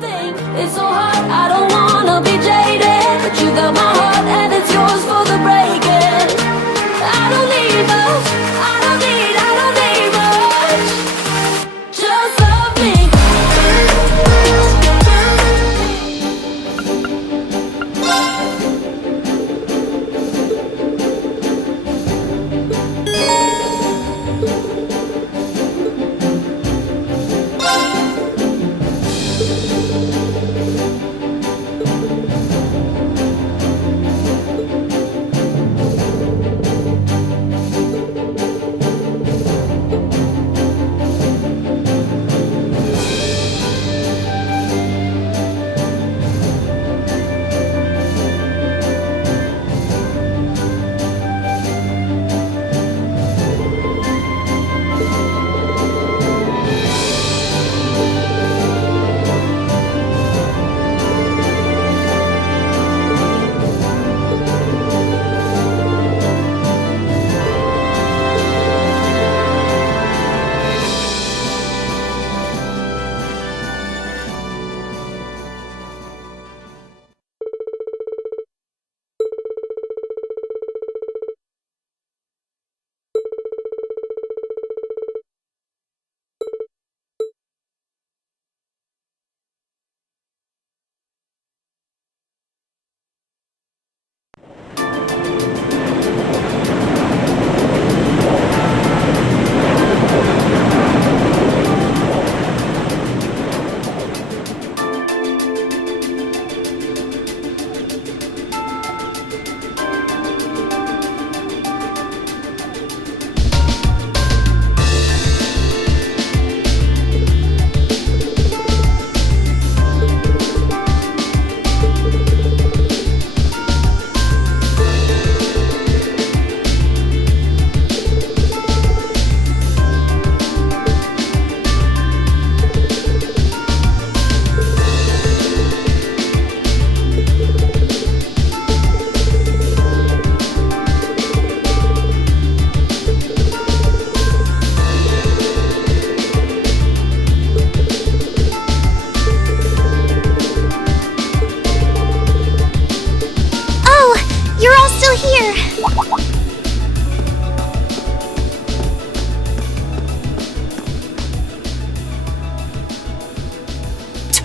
something. It's so hard, I don't wanna be jaded, but you got my heart and it's yours for the breaking. I don't need much, I don't need much. Just love me.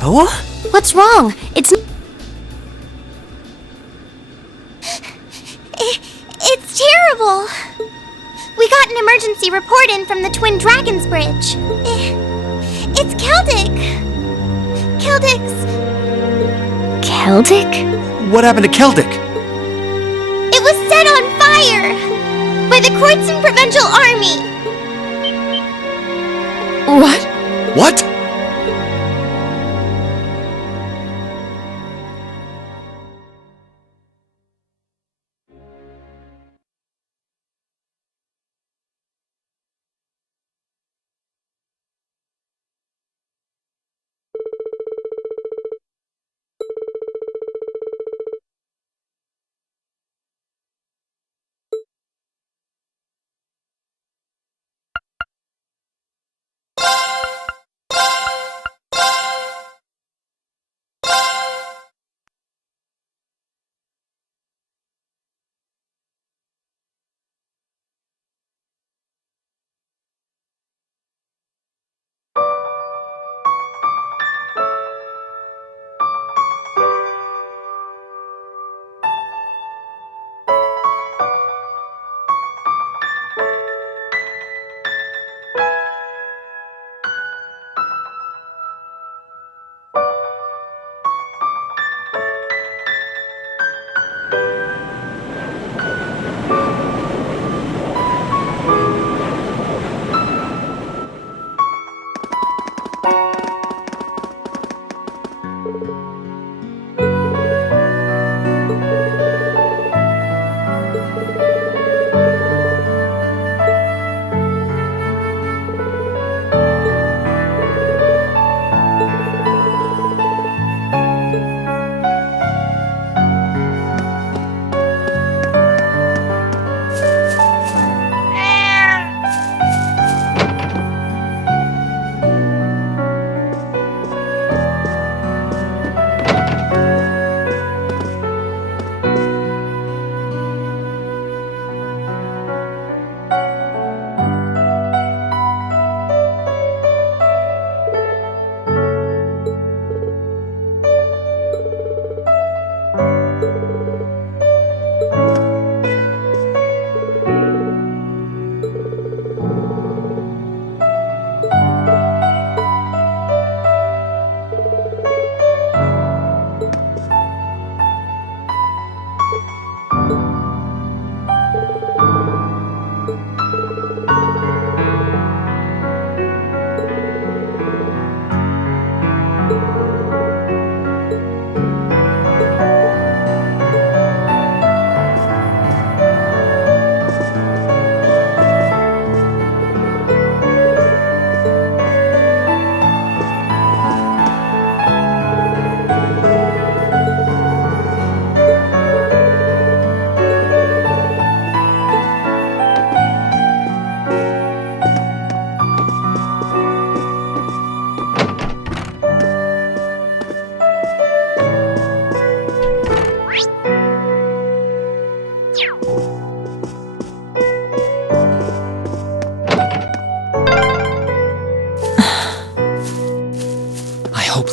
Toa? What's wrong? It's terrible. We got an emergency report in from the Twin Dragons Bridge. It's Celtic. Celtic? What happened to Celtic? It was set on fire by the Kreuzon Provincial Army. What? What?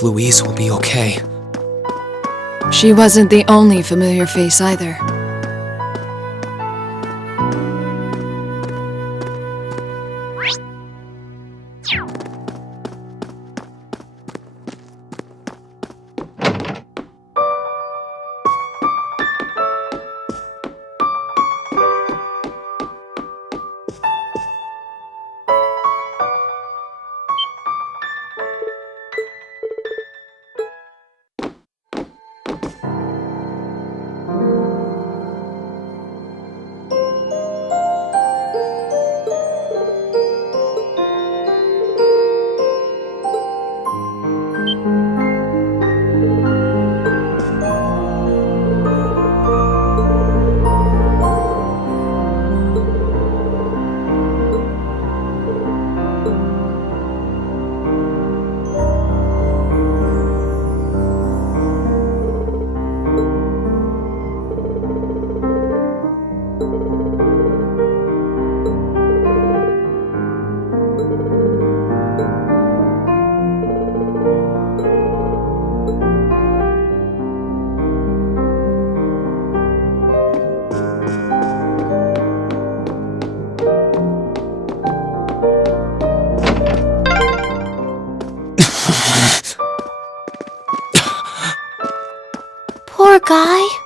hope Louise will be okay. She wasn't the only familiar face either. Poor guy.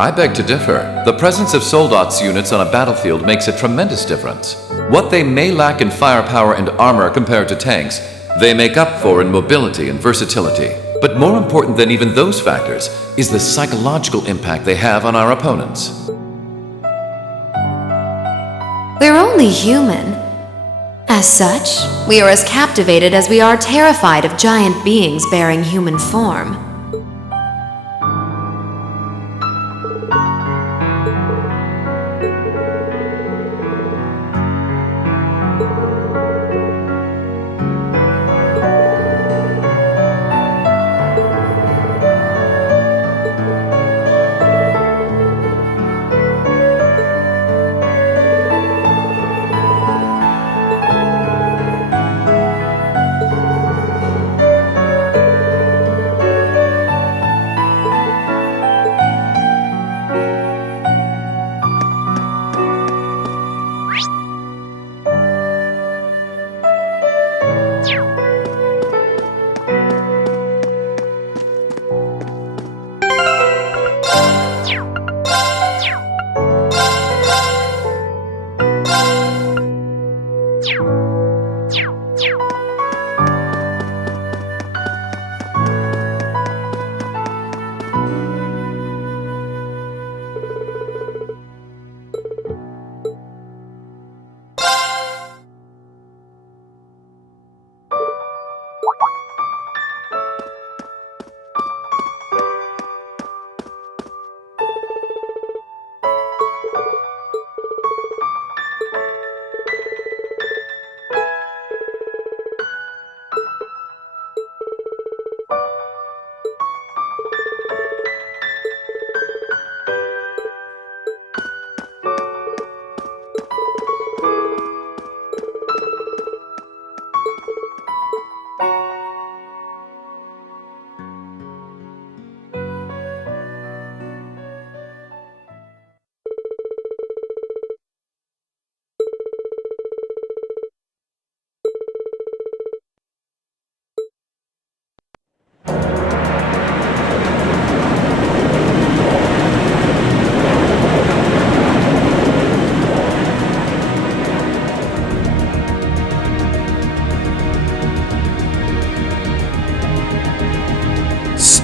I beg to differ. The presence of Soldats units on a battlefield makes a tremendous difference. What they may lack in firepower and armor compared to tanks, they make up for in mobility and versatility. But more important than even those factors is the psychological impact they have on our opponents. We're only human. As such, we are as captivated as we are terrified of giant beings bearing human form.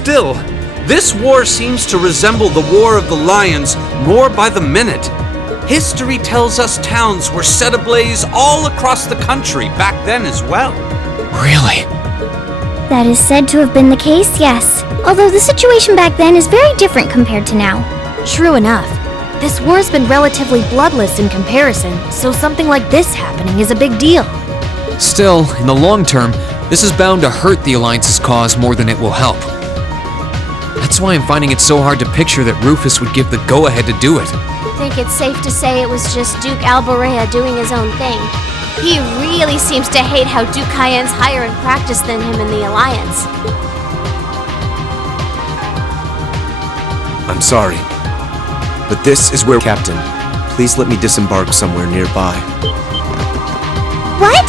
Still, this war seems to resemble the War of the Lions more by the minute. History tells us towns were set ablaze all across the country back then as well. Really? That is said to have been the case, yes. Although the situation back then is very different compared to now. True enough. This war's been relatively bloodless in comparison, so something like this happening is a big deal. Still, in the long term, this is bound to hurt the Alliance's cause more than it will help. That's why I'm finding it so hard to picture that Rufus would give the go-ahead to do it. I think it's safe to say it was just Duke Alborea doing his own thing. He really seems to hate how Duke Cayenne's higher in practice than him in the Alliance. I'm sorry. But this is where... Captain, please let me disembark somewhere nearby. What?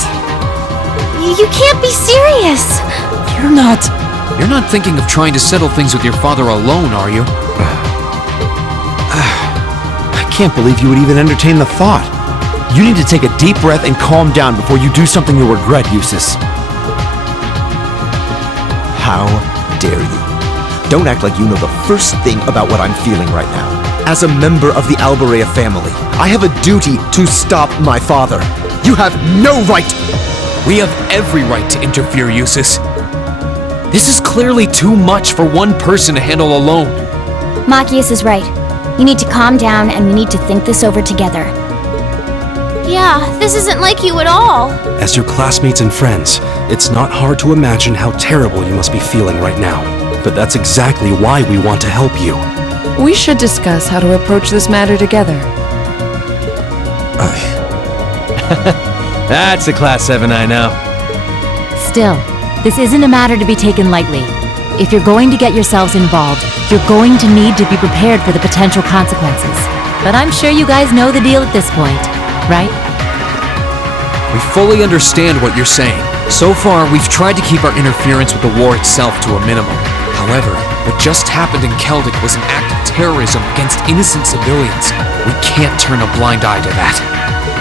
You can't be serious! You're not thinking of trying to settle things with your father alone, are you? I can't believe you would even entertain the thought. You need to take a deep breath and calm down before you do something you'll regret, Eustace. How dare you? Don't act like you know the first thing about what I'm feeling right now. As a member of the Alborea family, I have a duty to stop my father. You have no right! We have every right to interfere, Eustace. This is clearly too much for one person to handle alone. Machias is right. You need to calm down and we need to think this over together. Yeah, this isn't like you at all. As your classmates and friends, it's not hard to imagine how terrible you must be feeling right now. But that's exactly why we want to help you. We should discuss how to approach this matter together. That's a Class 7 I know. Still, this isn't a matter to be taken lightly. If you're going to get yourselves involved, you're going to need to be prepared for the potential consequences. But I'm sure you guys know the deal at this point, right? We fully understand what you're saying. So far, we've tried to keep our interference with the war itself to a minimum. However, what just happened in Keldic was an act of terrorism against innocent civilians. We can't turn a blind eye to that.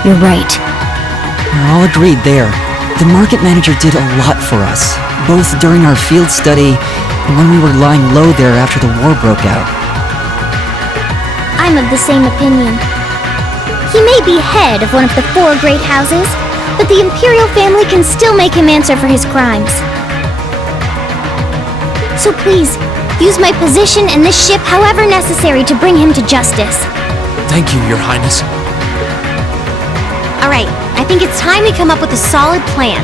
You're right. We're all agreed there. The market manager did a lot for us, both during our field study and when we were lying low there after the war broke out. I'm of the same opinion. He may be head of one of the 4 great houses, but the Imperial family can still make him answer for his crimes. So please, use my position and this ship however necessary to bring him to justice. Thank you, Your Highness. Alright, I think it's time we come up with a solid plan.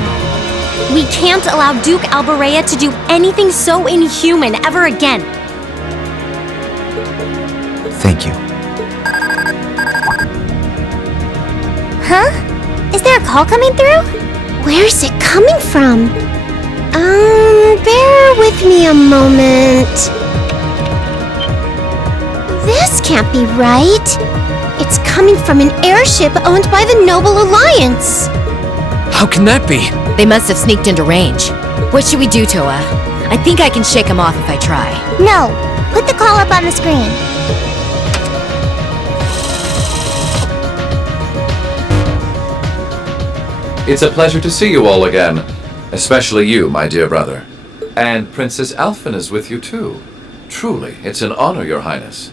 We can't allow Duke Alborea to do anything so inhuman ever again. Thank you. Huh? Is there a call coming through? Where's it coming from? Bear with me a moment. This can't be right. It's coming from an airship owned by the Noble Alliance. How can that be? They must have sneaked into range. What should we do, Toa? I think I can shake them off if I try. No, put the call up on the screen. It's a pleasure to see you all again. Especially you, my dear brother. And Princess Alphen is with you too. Truly, it's an honor, Your Highness.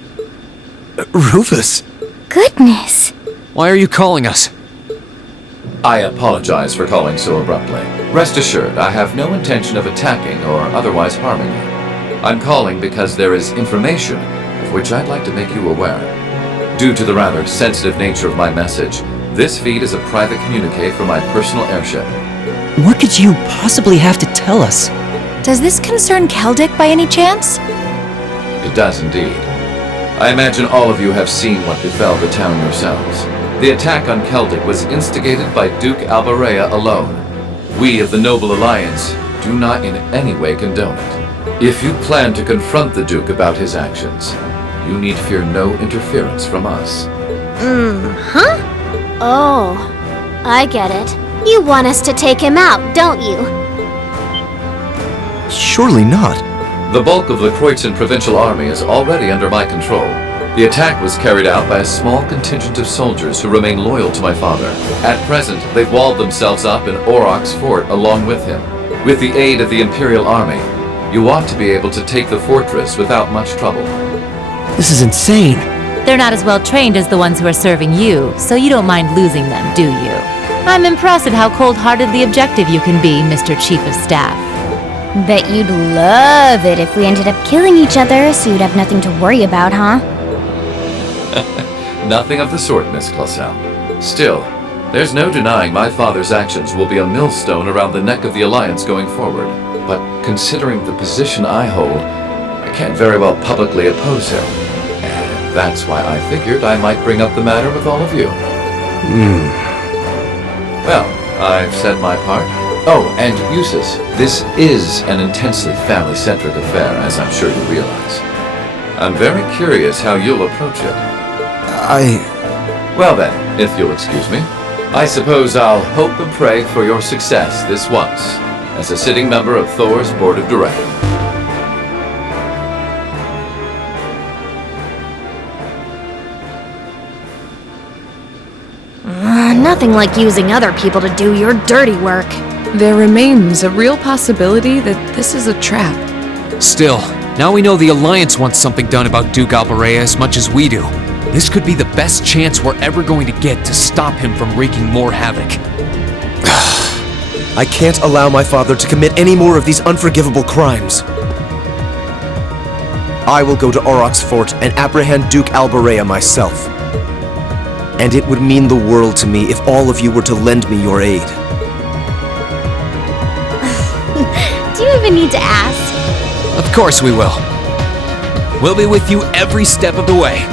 Rufus! Goodness. Why are you calling us? I apologize for calling so abruptly. Rest assured, I have no intention of attacking or otherwise harming you. I'm calling because there is information of which I'd like to make you aware. Due to the rather sensitive nature of my message, this feed is a private communique from my personal airship. What could you possibly have to tell us? Does this concern Keldic by any chance? It does indeed. I imagine all of you have seen what befell the town yourselves. The attack on Keldic was instigated by Duke Alborea alone. We of the Noble Alliance do not in any way condone it. If you plan to confront the Duke about his actions, you need fear no interference from us. Huh? Oh, I get it. You want us to take him out, don't you? Surely not. The bulk of the Kreutzen Provincial Army is already under my control. The attack was carried out by a small contingent of soldiers who remain loyal to my father. At present, they've walled themselves up in Auroch's fort along with him. With the aid of the Imperial Army, you ought to be able to take the fortress without much trouble. This is insane. They're not as well trained as the ones who are serving you, so you don't mind losing them, do you? I'm impressed at how cold-heartedly objective you can be, Mr. Chief of Staff. Bet you'd love it if we ended up killing each other, so you'd have nothing to worry about, huh? Nothing of the sort, Miss Clausel. Still, there's no denying my father's actions will be a millstone around the neck of the Alliance going forward. But considering the position I hold, I can't very well publicly oppose him. And that's why I figured I might bring up the matter with all of you. Well, I've said my part. Oh, and Eustace, this is an intensely family-centric affair, as I'm sure you realize. I'm very curious how you'll approach it. Well then, if you'll excuse me, I suppose I'll hope and pray for your success this once, as a sitting member of Thor's Board of Directors. Nothing like using other people to do your dirty work. There remains a real possibility that this is a trap. Still, now we know the Alliance wants something done about Duke Alberea as much as we do. This could be the best chance we're ever going to get to stop him from wreaking more havoc. I can't allow my father to commit any more of these unforgivable crimes. I will go to Auroch's fort and apprehend Duke Alberea myself. And it would mean the world to me if all of you were to lend me your aid. Do you even need to ask? Of course we will. We'll be with you every step of the way.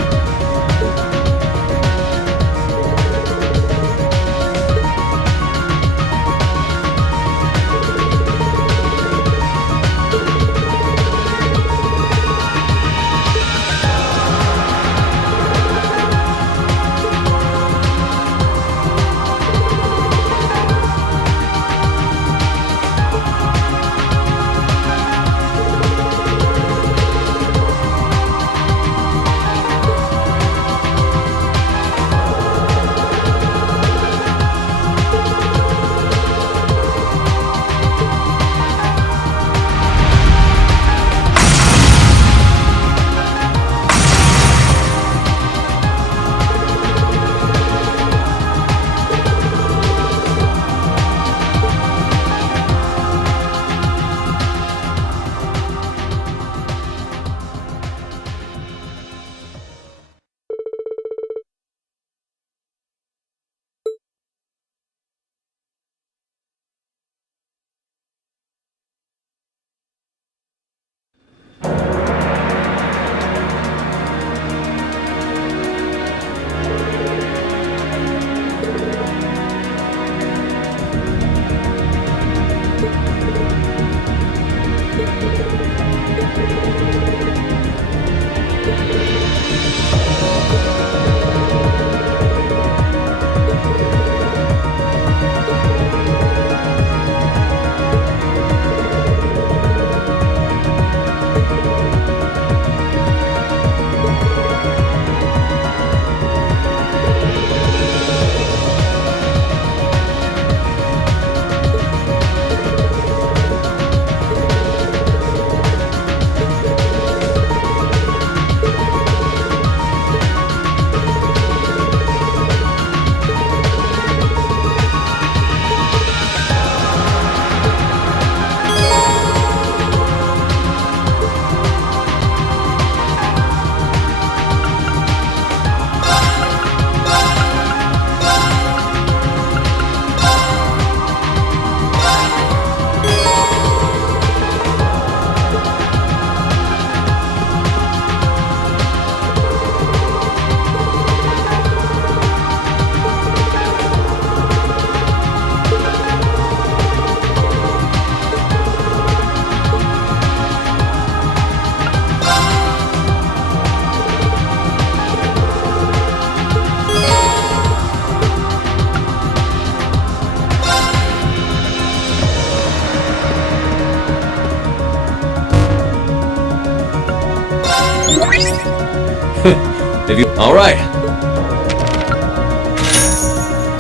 If you... All right.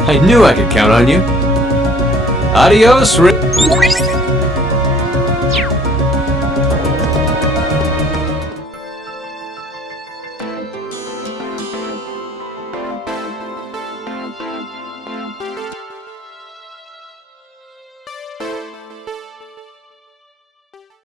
I knew I could count on you. Adios,